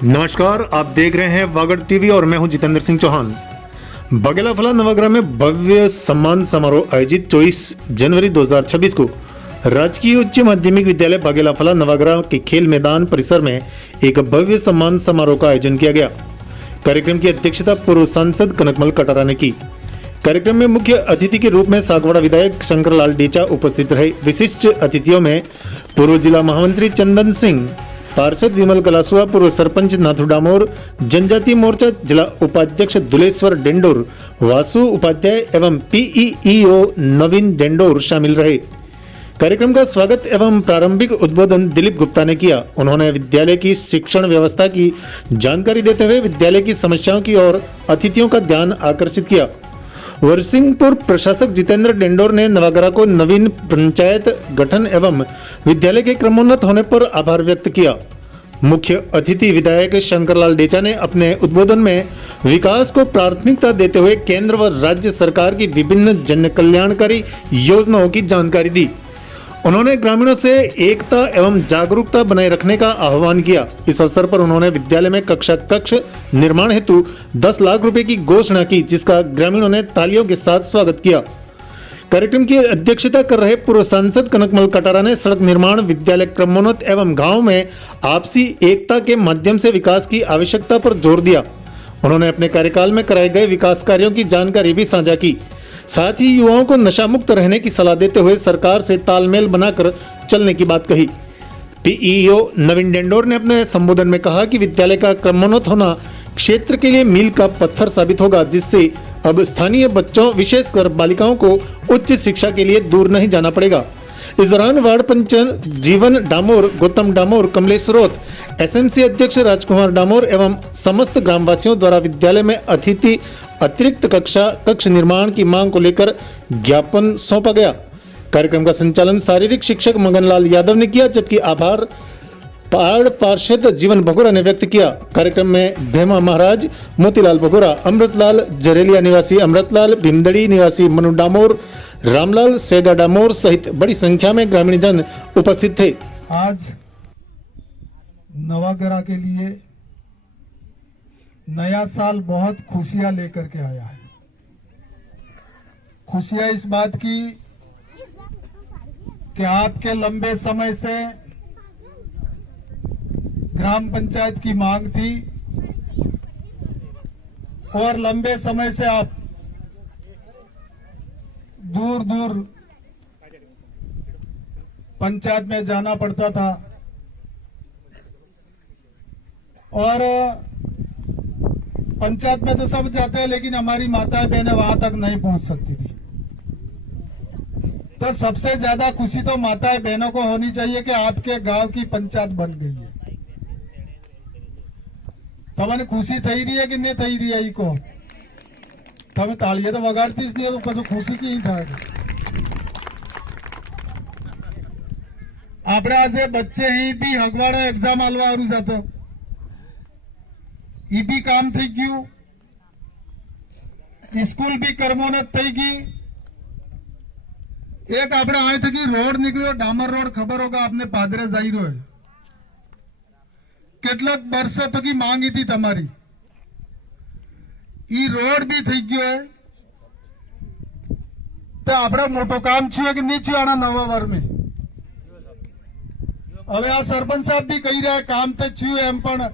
नमस्कार, आप देख रहे हैं वागड़ टीवी और मैं हूं जितेंद्र सिंह चौहान। बगेलाफला नवागरा में भव्य सम्मान समारोह आयोजित 24 जनवरी 2026 को राजकीय उच्च माध्यमिक विद्यालय बगेलाफला नवागरा के खेल मैदान परिसर में एक भव्य सम्मान समारोह का आयोजन किया गया। कार्यक्रम की अध्यक्षता पूर्व सांसद कनकमल कटारा ने की। कार्यक्रम में मुख्य अतिथि के रूप में सागवाड़ा विधायक शंकरलाल डेचा उपस्थित रहे। विशिष्ट अतिथियों में पूर्व जिला महामंत्री चंदन सिंह, पार्षद विमल कलासुआ, पूर्व सरपंच नाथू डामोर, जनजाति मोर्चा जिला उपाध्यक्ष दुलेश्वर डेंडोर, वासु उपाध्याय एवं पीईओ नवीन डेंडोर शामिल रहे। कार्यक्रम का स्वागत एवं प्रारंभिक उद्बोधन दिलीप गुप्ता ने किया। उन्होंने विद्यालय की शिक्षण व्यवस्था की जानकारी देते हुए विद्यालय की समस्याओं की ओर अतिथियों का ध्यान आकर्षित किया। वरसिंहपुर प्रशासक जितेंद्र डेंडोर ने नवागरा को नवीन पंचायत गठन एवं विद्यालय के क्रमोन्नत होने पर आभार व्यक्त किया। मुख्य अतिथि विधायक शंकरलाल डेचा ने अपने उद्बोधन में विकास को प्राथमिकता देते हुए केंद्र व राज्य सरकार की विभिन्न जन कल्याणकारी योजनाओं की जानकारी दी। उन्होंने ग्रामीणों से एकता एवं जागरूकता बनाए रखने का आह्वान किया। इस अवसर पर उन्होंने विद्यालय में कक्ष निर्माण हेतु 10 लाख रुपए की घोषणा की, जिसका ग्रामीणों ने तालियों के साथ स्वागत किया। कार्यक्रम की अध्यक्षता कर रहे पूर्व सांसद कनकमल कटारा ने सड़क निर्माण, विद्यालय क्रमोन्नत एवं गाँव में आपसी एकता के माध्यम से विकास की आवश्यकता पर जोर दिया। उन्होंने अपने कार्यकाल में कराए गए विकास कार्यों की जानकारी भी साझा की। साथ ही युवाओं को नशा मुक्त रहने की सलाह देते हुए सरकार से तालमेल बनाकर चलने की बात कही। पीईओ नवीन डेंडोर ने अपने संबोधन में कहा कि विद्यालय का क्रमोन्नत होना क्षेत्र के लिए मील का पत्थर साबित होगा, जिससे अब स्थानीय बच्चों विशेषकर बालिकाओं को उच्च शिक्षा के लिए दूर नहीं जाना पड़ेगा। इस दौरान वार्ड पंच जीवन डामोर, गौतम डामोर, कमलेश रोत, एसएमसी अध्यक्ष राजकुमार डामोर एवं समस्त ग्रामवासियों द्वारा विद्यालय में अतिरिक्त कक्ष निर्माण की मांग को लेकर ज्ञापन सौंपा गया। कार्यक्रम का संचालन शारीरिक शिक्षक मगनलाल यादव ने किया, जबकि आभार पार्षद जीवन भगोरा ने व्यक्त किया। कार्यक्रम में भेमा महाराज, मोतीलाल भगोरा, अमृतलाल जरेलिया निवासी अमृतलाल, भीमदड़ी निवासी मनु डामोर, रामलाल सेगा डामोर सहित बड़ी संख्या में ग्रामीण जन उपस्थित थे। आज नवागरा के लिए नया साल बहुत खुशियां लेकर के आया है। खुशियां इस बात की कि आपके लंबे समय से ग्राम पंचायत की मांग थी और लंबे समय से आप दूर दूर पंचायत में जाना पड़ता था और पंचायत में तो सब जाते हैं, लेकिन हमारी माताएं बहनें वहां तक नहीं पहुंच सकती थी। तो सबसे ज्यादा खुशी तो माताएं बहनों को होनी चाहिए कि आपके गांव की पंचायत बन गई है। तमने खुशी थई रही है कि नहीं थई रही है? को तमे तालियां तो वगाड़ती જ नहीं, तो खुशी की થાય। આપણે આજે બચ્ચે બી હગવાડા એક્ઝામ આલવા હારું જતો, ई भी काम थी गयु, स्कूल भी कर्मोन्नत थी गई। एक आपने आए थे कि रोड निकलो, डामर रोड, खबर होगा आपने, पादरे जाई रो है। કેટલાક વર્ષો થકી માંગી थी તમારી, ई रोड भी थी गयो है। तो આપણે મોટો કામ છે કે નહીં છે આના નવા વર में? હવે આ સરપંચ સાહેબ भी કહી રહ્યા કામ તો છે એમ, પણ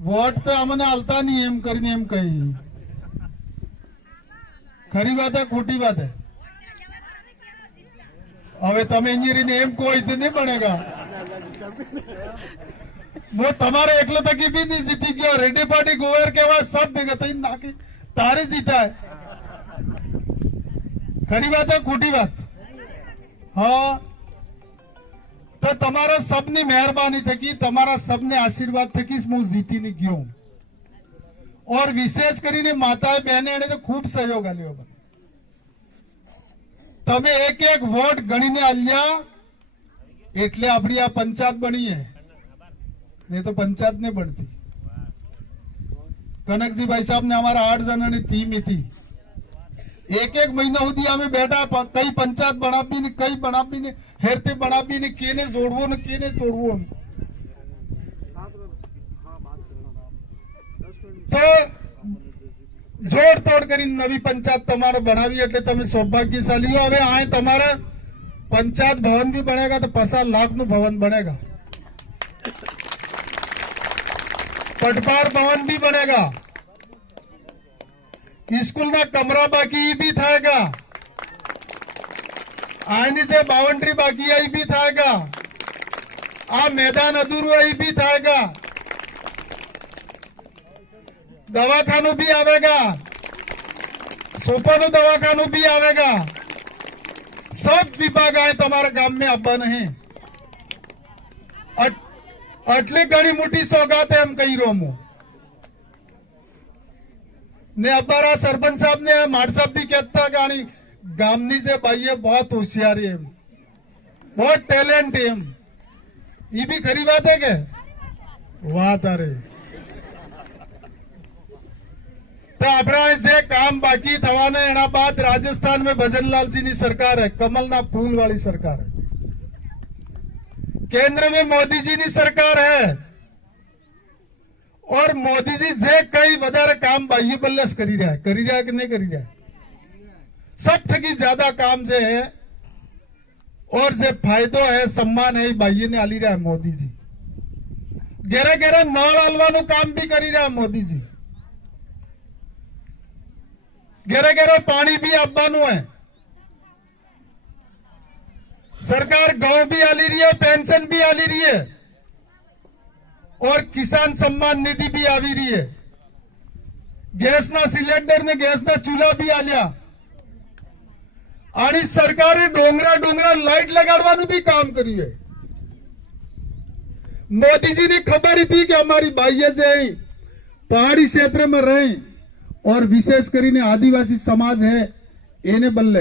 वोट तो अमने आलता नहीं एम करीने एम कही। खरी बात है खोटी बात है? હવે તમે इंजीनियरिंग एम कोई तो नहीं बनेगा। वो तुम्हारे एकलो तकी भी नहीं जीती गया। रेड्डी पार्टी गोवर के बाद सब भेगा थी नाकी तारे जीता है। खरी बात है खोटी बात? हाँ, तो तमारा सबनी मेहरबानी थकी, तमारा सबने आशीर्वाद थकी हूँ जीती नहीं गयो। और विशेष करीने माताएं बहने ने तो खूब सहयोग आल्यो। तमे एक एक वोट गणीने आल्या एटले आपणी आ पंचायत बनी है, नहीं तो पंचायत नहीं बनती। कनकजी भाई साहब ने हमारा 8 जना ने थीम थी। एक एक महीना सुधी आमे बैठा, कई पंचायत बनावी ने कई बनावी ने हेरते बनावी ने केने जोड़वो ने केने तोड़वो। તો જોડતોડ કરીને નવી પંચાયત તમારે બનાવી એટલે તમે સૌભાગ્યશાળી हो। હવે આ તમારે पंचायत भवन भी बनेगा तो 50 लाख નું भवन बनेगा, पटपार भवन भी बनेगा, स्कूल ना कमरा बाकी भी थाएगा, आनी से बाउंड्री बाकी आई भी थाएगा, आ मैदान अधूरू आई भी थाएगा, दवाखानु भी आवेगा, सोपानु दवाखानु भी आवेगा। सब विभाग आए તમારા ગામ में આવવા નહીં। આટલી ઘણી મોટી સોગાત એમ કહી રહ્યો હું ને અમારા સરપંચ સાહેબ ને માર સાહેબ भी कहता गाड़ी ગામની જે ભાઈ बहुत होशियार है, बहुत टैलेंट है, ये भी खरी बात है के वाह तारे। तो अपना जे काम बाकी थवाने एना बाद राजस्थान में भजनलाल जी की सरकार है, कमलना फूल वाली सरकार है, केंद्र में मोदी जी की सरकार है और मोदी जी जे कई वधारे काम बाह्य बल्लस करी रहा है कि नहीं करी रहा है। सब थकी ज्यादा काम जे है और जे फायदो है सम्मान है बाह्य ने आली रहा है मोदी जी। घेरे घेरे नळ आलवानु काम भी करी रहा है मोदी जी, घेरे घेरे पानी भी आपवानु है, सरकार गांव भी आली रही है, पेंशन भी आली रही है और किसान सम्मान निधि भी आवी रही है। गैस ना सिलेंडर ने गैस ना चूल्हा भी आलिया आणि सरकारे डोंगरा डोंगरा लाइट लगाड़वानु भी काम करिए। मोदी जी ने खबर थी कि हमारी बाह्य से पहाड़ी क्षेत्र में रहे और विशेष કરીને आदिवासी समाज है એને બદલે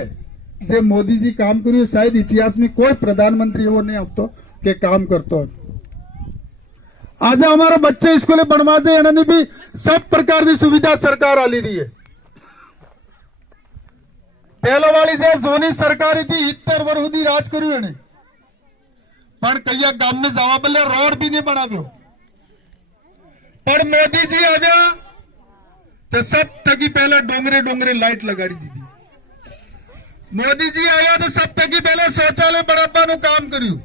જે મોદી जी काम કર્યું शायद इतिहास में कोई प्रधानमंत्री એવો नहीं આપતો કે काम करतो। आज हमारे बच्चे स्कूल बनवा से एने भी सब प्रकार की सुविधा सरकार आली रही है। पहला वाली जे जोनी सरकार थी 70 वर्ष સુધી राज કર્યું એને, પણ કયા ગામ में જવા બદલે રોડ भी नहीं बनाव्यो। પણ मोदी जी આવ્યા तो सब थकी पहले डोंगरे डोंगरे लाइट लगाड़ी दीदी। मोदी जी आया तो सब थकी पहले शौचालय बनावવાનું काम કર્યું।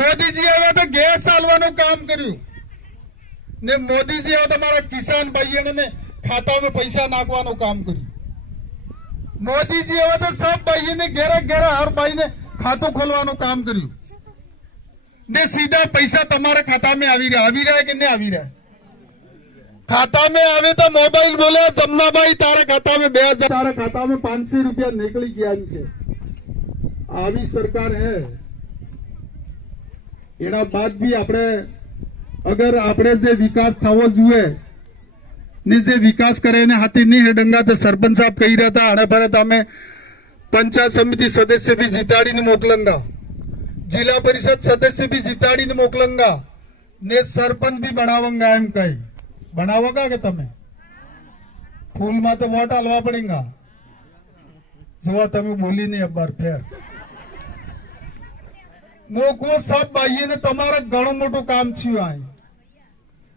मोदी जी आया तो गैस आलવાનું काम કર્યું ने मोदी जी आया तो हमारा किसान भाइयों ने खाता में पैसा नाखવાનું काम કર્યું। मोदी जी आया तो सब भाइयों ने घेरे घेरे हर भाई ने खातों खोलવાનું काम કર્યું ने सीधा पैसा तुम्हारे खाता में आवी रहा है कि नहीं आवी रहा। खाता में आवे तो मोबाइल बोले जमना भाई तारा खाता में 2000, तारा खाता में 500 रुपया निकली गया इनके। आवी सरकार है। एना बाद भी આપણે अगर આપણે જે વિકાસ થવો જોઈએ ને જે વિકાસ કરે એને હાથી નહીં હેડંગા તો સરપંચ સાહેબ કહી રહ્યા હતા અને ફરત અમે पंचायत समिति सदस्य भी जिताड़ीने मोकलंगा, जिला परिषद सदस्य भी जिताड़ीने मोकलंगा ने सरपंच भी बनावंगा। एम कही बनावोगा के तमे फूल में तो वोट आलवा पड़ेगा। जो तमे बोली नहीं अब बार फिर मोको सब भाई ने तमारा घणो मोटो काम छू आई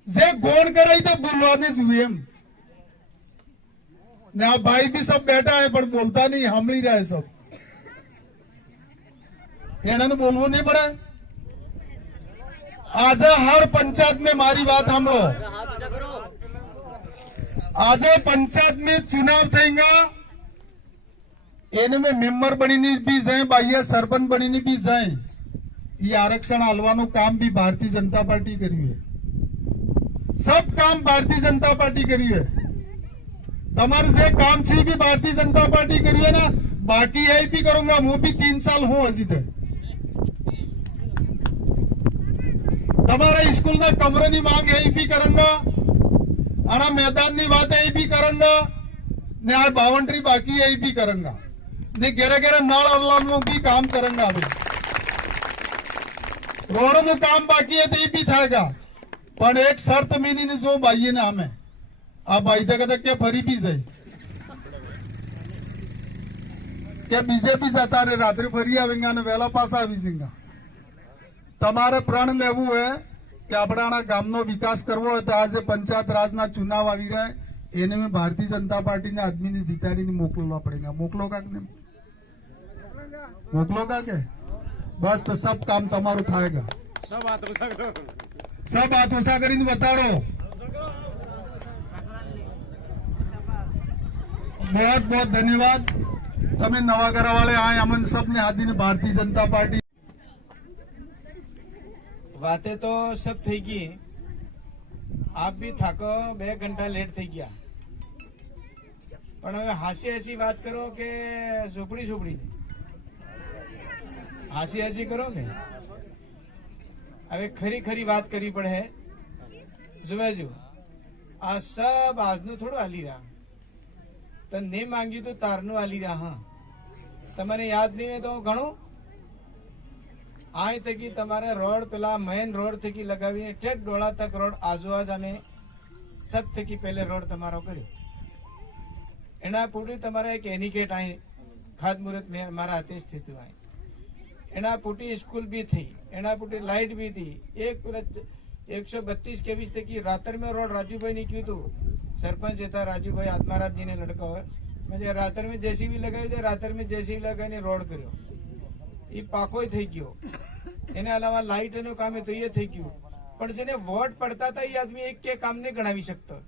जे गोण कराई तो बोलवाने जुए एम ने आ भाई भी सब बैठा है पर बोलता नहीं, सामड़ी रहा है सब। एना ने बोलवो नहीं पड़े। आज हर पंचायत में मारी बात हम लोग आज पंचायत में चुनाव थेगा एने में मेंबर बनी भी जाए बाह्य सरपंच बनी भी जाए। ये आरक्षण आलवानो काम भी भारतीय जनता पार्टी करी है। सब काम भारतीय जनता पार्टी करी है। तमारे से काम छे भी भारतीय जनता पार्टी करी है ना। बाकी यही भी करूंगा, वो भी 3 साल हूं हजी थे। तमारा स्कूल ना कमरे की मांग यही भी करूंगा, आना मैदान की बात यही भी करूंगा ने आ बाउंड्री बाकी यही भी करूंगा ने घेरे घेरे नल अवलानु भी काम करूंगा। अभी रोड नु काम बाकी है तो ये भी थाएगा, पर एक शर्त मीनी ने जो भाई ने हमें आ भाई तक के फरी भी जाए क्या बीजेपी जाता रे रात्रि फरी आवेगा ने वेला पास आवी जाएगा। तमारे प्रण लेवू है કે આપણા ગામનો વિકાસ કરવો હોય તો આજે પંચાયત રાજના ચુનાવ આવી રહ્યા એને મેં ભારતીય જનતા પાર્ટીના આદમીને જીતાડીને મોકલવા પડેगा મોકલો કા કે મોકલો કા કે બસ તો સબ કામ તમારું થાયगा सब हाथ ऊंचा કરીને બતાડો बहुत बहुत धन्यवाद તમે નવાગરા વાળે आए अमन सबने हाथी ने भारतीय जनता पार्टी बातें तो सब थी गई आप भी थाको 2 घंटा लेट थी गया पण હવે હાસી હાસી વાત કરો કે ઝૂંપડી ઝૂંપડી હાસી હાસી કરો કે હવે ખરી ખરી વાત કરવી પડે જોવાજો આ સબ આજનું થોડું હાલી રહ્યા તો ને માંગ્યું તો તારનું હાલી રહ્યા હા તમને યાદ નહીં હોય તો ઘણું આ થકી તમારે રોડ પેલા મેન રોડ થકી લગાવીને ઠેઠ ડોળા તક રોડ આજુબાજુ અમે સબ થકી પહેલે રોડ તમારો કર્યો એના પૂટી તમારે એક એનિકેટ અહીં ખાતમુહૂર્ત મેં મારા હાથે જ થયું અહીં એના પૂટી સ્કૂલ भी थी एना पूटी लाइट भी थी एक पूरा 132 केवी थकी रातर में रोड राजू भाई ने क्यों तो सरपंच था राजू भाई आत्माराम जी ने लड़का हो मुझे रातर में जेसीबी लगाई दे रातर में जेसीबी लगाई रोड करो ये पाको थी गयो एना अलावा लाइट नो काम है तो ये थी गयो पण जेने वोट पड़ता था ये आदमी एक के काम ने गणावी सकतो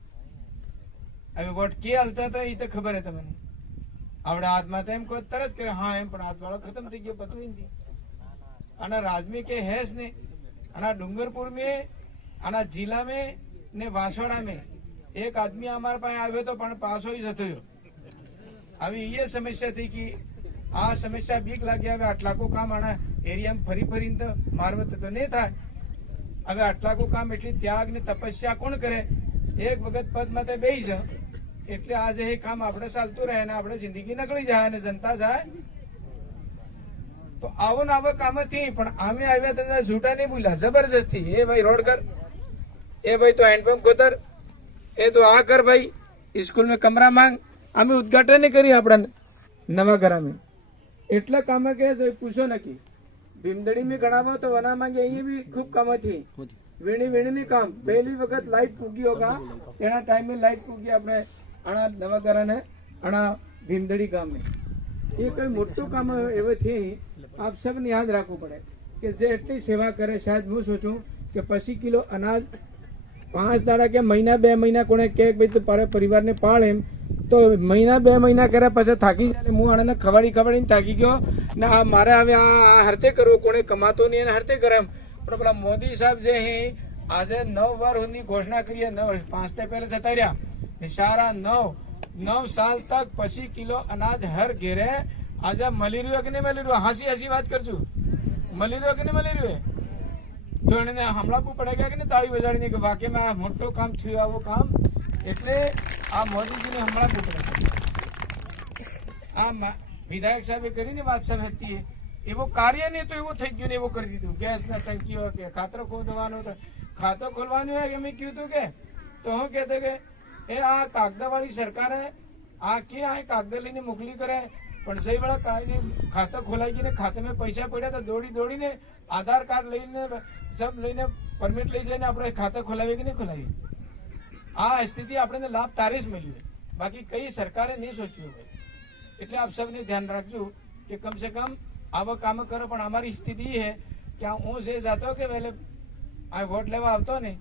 હવે વોટ કે હાલતા હતા એ તો ખબર હે તમને આવડે હાથમાં તો એમ કોઈ તરત કરે હા એમ પણ હાથ વાળો ખતમ થઈ ગયો પતું નથી આના राज में के है ने आना डूंगरपुर में आना जिला में ने वासवाड़ा में एक आदमी हमारे पास आवे तो पण पासो ही जतो अभी ये समस्या थी कि आ समस्या बीक लागी हवे आटला को काम आना एरिया में फरी फरी तो मारवत तो नहीं था हवे आटला को काम एटली त्याग ने तपस्या कोण करे एक वखत पद माते बेही जा એટલે આજે એ કામ આપણે ચાલતું રહે ને આપણે જિંદગી નકળી જાય અને જનતા જાય તો આવો ને આવો કામ થી પણ આમે આવ્યા તમને झूठा नहीं बोला जबरदस्ती ए भाई रोड कर ए भाई तो हैंडपंप खोतर ए तो आ कर भाई स्कूल में कमरा मांग आमे उद्घाटन करी આપણા નવા ઘરમાં એટલા કામ કે પૂછો નકી ભીમદડી में ગણાવો તો વના માંગે અહીં भी खूब काम थी વીણી વીણી ની કામ પહેલી વખત લાઈટ પૂગી હોગા એના ટાઈમ में લાઈટ પૂગી આપણે આણા નવા ઘરાને આણા ભીમદડી ગામ में ये कोई मोटू काम एवं थी आप सब ने याद रखવું પડે કે જે એટલી સેવા કરે શાયદ હું સોચું કે 25 કિલો અનાજ 5 દાડા કે મહિના 2 મહિના કોને કે ભાઈ તો પરિવારને પાળ એમ તો મહિના 2 મહિના કર્યા પછી થાકી જાય હું આને ખવાડી ખવાડીને થાકી ગયો ને આ મારે હવે આ હરતે કરવો કોને કમાતો નહીં અને હરતે કરે પણ પેલા મોદી સાહેબ જે હે આજે 9 વાર ની ઘોષણા કરી 5 તે પહેલા જતા રહ્યા સારા 9 साल तक 25 किलो अनाज हर घेरे आज मली रह्यो कि नहीं मली रह्यो हसी हसी बात करजो मली रह्यो कि नहीं मली रह्यो तो એને હમણાં પડેગા કે ને તાળી વજાડીને કે વાકે માં આ મોટો કામ થયું આવો કામ એટલે આ મોદીજીને હમણાં પડે આ વિધાયક સાહેબે કરીને વાત સાહેબ હતી એવો કાર્ય નહીં તો એવું થઈ ગયું ને એવું કરી દીધું ગેસના ટંકીઓ કે ખાતરો ખોદવાનું ખાતો ખોલવાનું હોય એમ કહ્યું હતું કે તો હું કહેતો કે એ આ કાગદાવાળી સરકારે આ કે આ કાગદ લઈને મોકલી કરે પણ સહી વાળા કાંઈ ખાતું ખોલાઈ ગયું ને ખાતે में પૈસા પડ્યા તો દોડી દોડીને આધાર કાર્ડ લઈને सब લઈને પરમિટ લઈ જઈને આપણે ખાતું ખોલાવીએ કે નહીં ખોલાવીએ આ સ્થિતિ આપણને લાભ તારે જ મળ્યું બાકી કઈ સરકારે નહીં સોચ્યું હોય એટલે આપ સૌને ધ્યાન રાખજો કે કમ સે કમ આવા કામ કરો પણ અમારી સ્થિતિ એ है કે હું જે જાતો કે પહેલે આ વોટ લેવા આવતો ને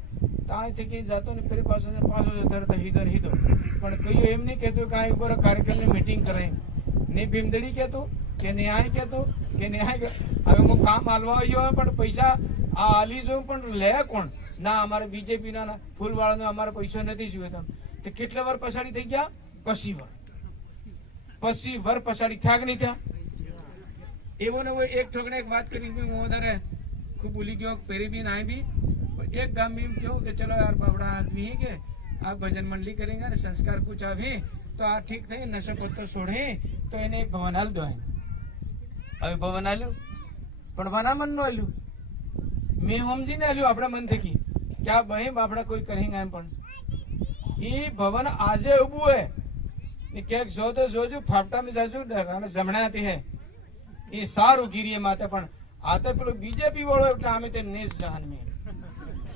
ત્યાંથી જતો ને ફરી પાછો જતો રહેતો હીધો પણ કયું એમ નહીં કહેતું કે આ ઉપર કાર્યક્રમની મીટિંગ કરે ને ભીમદડી કહેતું કે ન્યાય કહેતું કે ન્યાય હવે હું કામ હાલવા આવ્યો પણ પૈસા આ હાલી જોઉં પણ લે કોણ ના અમારે બીજેપી ના ફૂલવાળાનો અમારો પૈસો નથી જોયો તમે તો કેટલા વાર પછાડી થઈ ગયા 25 વાર પછાડી થયા કે નહીં થયા એવો ને એક ઠોકણે એક વાત કરી હું વધારે खूब बोली गयो पेरे भी ना भी एक गांव में क्यों कि चलो यार बाबड़ा आदमी है के आप भजन मंडली करेंगे ना संस्कार कुछ आवे तो आ ठीक थे नशा को तो छोड़े तो इन्हें एक भवन हाल दो अभी भवन आलू पण वना मन नो आलू मैं समझी ने आलू अपना मन थे की क्या बहे बापड़ा कोई करेंगे एम पण ये भवन आजे उबू है क्या जो तो जो फापटा में जाजू जमना आती है ये सारू गिरी माते पण आता पेलो बीजेपी वाળો એટલે આમે તે નેસ જહાન में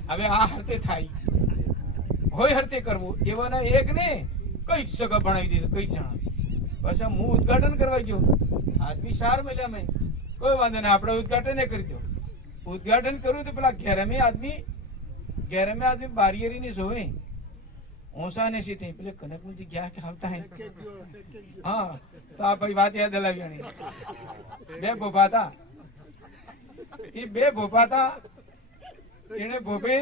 હવે આ હરતે થાય હોય હરતે કરવું એવાના એક ને કઈક જગા ભણાવી દીધું કઈક જણા પછી હું ઉદઘાટન કરવા ગયો આદમી સાર મળ્યા મેં કોઈ વાંધો નહીં આપણે ઉદઘાટન કરી દો ઉદઘાટન કર્યું તો પેલા ઘેરમે આદમી બારીયરી ની જોવે ઓસા ને સીધી પેલે કનકમુજી ગયા કે આવતા હે હા તો આ ભાઈ વાત યાદ અલાવી બે ભોપા હતા એ બે ભોપા હતા એને ભોપે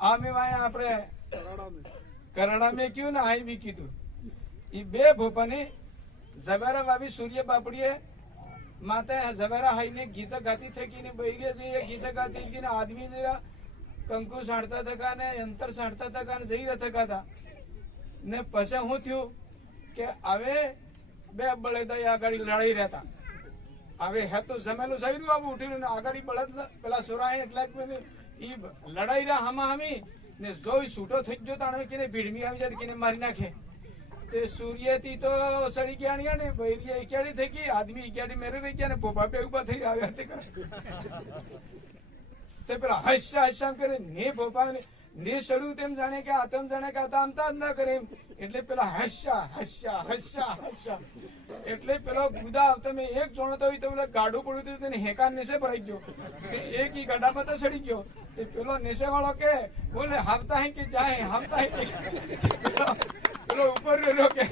આ મેં આપણે કરાડા મેં કયું ને આ બી કીધું એ બે ભોપાને ઝવેરા વાવી સૂર્ય બાપડીએ માતા ઝવેરા હાઈને ગીત ગાતી થકી ને બૈરે જઈએ ગીત ગાતી થકી ને આદમી જેવા કંકુ સાંડતા થકા ને અંતર સાંડતા થકા ને જઈ રહ્યા હતા ને પછી શું થયું કે હવે બે બળદા આગળ લડાઈ રહેતા હવે હે તો જમેલું જઈ રહ્યું આવું ઉઠીને આગળ બળદ પેલા સોરાય એટલા ઈ લડાઈ રહ્યા હામા હામી ને જોઈ છૂટો થઈ ગયો તાણે કે ભીડમી આવી જાય કે મારી નાખે તે સૂર્યથી તો સડી ગયા ને બૈરી ઇક્યાડી થઈ ગઈ આદમી ઇક્યાડી મેરે રહી ગયા ને પોપા બે ઉભા થઈ રહ્યા તે પેલા હસ્યા કરે ને પોપા ને સડ્યું તેમ જાણે કે આતમ જાણે કે આમતા જ ના કરે એમ એટલે પેલા હસ્યા એટલે પેલો ગુદા આવતા મેં એક જોણતો હોય તો પેલા ગાડું પડ્યું હતું તેને હેકા નેસે ભરાઈ ગયો એક ઈ ગડામાં તો સડી ગયો પેલો નેસે વાળો કે બોલે હાવતા હે કે જાય હાવતા હે કે પેલો ઉપર રહ્યો કે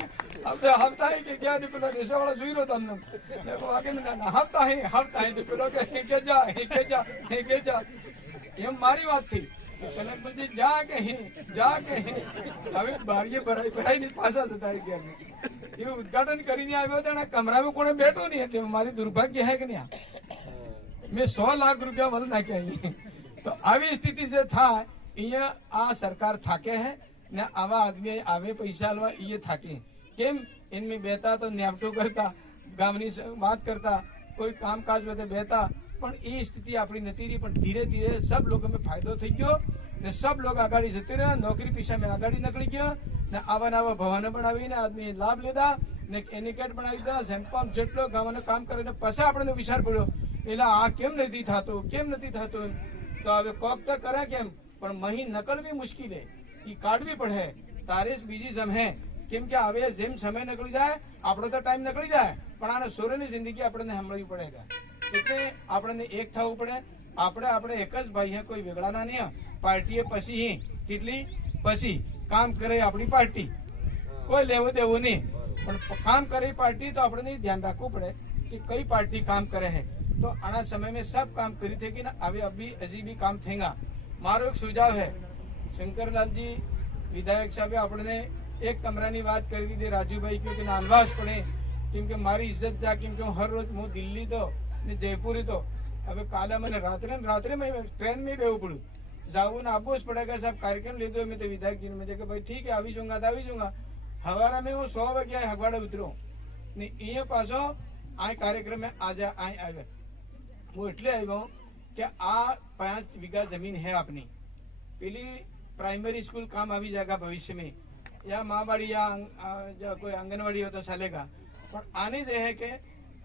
હાવતા હે કે ગયા પેલો નેસે વાળો જોઈ રહ્યો તમને હાવતા હે પેલો કે હેકે જા એમ મારી વાત થઈ કનકમંદી જા કે હવે બારીએ ભરાઈ પાછા જતા ગયા એ ઉદઘાટન કરીને આવ્યો તો કમરામાં કોને બેઠો નહીં એટલે મારી દુર્ભાગ્ય હે કે નહીં મેં 100 લાખ રૂપિયા વલ નાખ્યા તો આવી સ્થિતિ જે થાય અહીંયા આ સરકાર થાકે હે ને આવા આદમી આવે પૈસા લેવા એ થાકે કેમ એમને બેતા તો ન્યાપટો કરતા ગામની વાત કરતા કોઈ કામકાજ વધે બેતા પણ એ સ્થિતિ આપણી નથી રહી પણ ધીરે ધીરે સબ લોકો में फायदो થઈ ગયો ને સબ લોકો આગાડી જતી રહ્યા નોકરી પૈસા में આગાડી નીકળી ગયો ને આવા નવા ભવન બનાવીને આદમી લાભ લીધા ને એનિકેટ બનાવી દીધા સેમ્પમ જેટલો ગામનું કામ કરીને પછી આપણને વિચાર પડ્યો એટલે આ કેમ નથી થતું તો હવે કોક તો કરે કેમ પણ મહી નકળવી મુશ્કેલ હે એ કાઢવી પડે તારે જ બીજી જમ હે કેમ કે હવે જેમ સમય નીકળી જાય આપણો તો ટાઈમ નીકળી જાય પણ આને સોરેની જિંદગી આપણને સાંભળવી પડે એટલે આપણને એક થવું પડે આપણે એક જ ભાઈ કોઈ વેગળાના નહીં પાર્ટીએ પછી કેટલી પછી કામ કરે આપણી પાર્ટી કોઈ લેવું દેવું નહીં પણ કામ કરે પાર્ટી તો આપણે ધ્યાન રાખવું પડે કે કઈ પાર્ટી કામ કરે है तो आना समय में सब काम करी थे कि ना अभी अजी भी काम थेगा मारो एक सुझाव है शंकरलाल जी विधायक साहब आपने एक कमरानी बात करी थी राजूभाई क्योंकि नानवास पड़े क्योंकि मारी इज्जत जा क्योंकि हर रोज હું દિલ્હી તો ને જયપુર તો હવે કાલે મને રાત્રે મેં ટ્રેન में બેવું પડ્યું जाऊँ ना आपको पड़ेगा साहब कार्यक्रम ले दो मैं तो विधायक जी ने भाई ठीक है આવી जाऊंगा हवारा में હું 100 વાગે હગવાડે ઉતરો ને એ પાછો આ કાર્યક્રમ में આજે આવ્યા હું એટલે આવ્યો કે આ 5 વીઘા જમીन है अपनी પેલી प्राइमरी स्कूल काम આવી जाएगा भविष्य में या माँबाड़ी या कोई आंगनवाड़ी हो तो चलेगा પણ આની જે है કે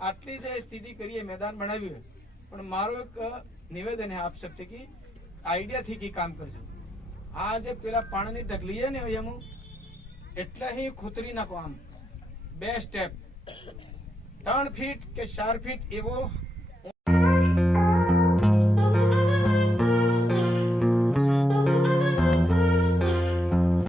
આટલી જે સ્થિતિ કરીએ મેદાન બનાવ્યું પણ મારો એક નિવેદન है आप सबसे की आइडिया थी कि काम करजो आ जे पेला पाणी ढगली है ने एम એટલે ही खुतरी नाखो आम 2 स्टेप 3 फीट के 4 फीट एवो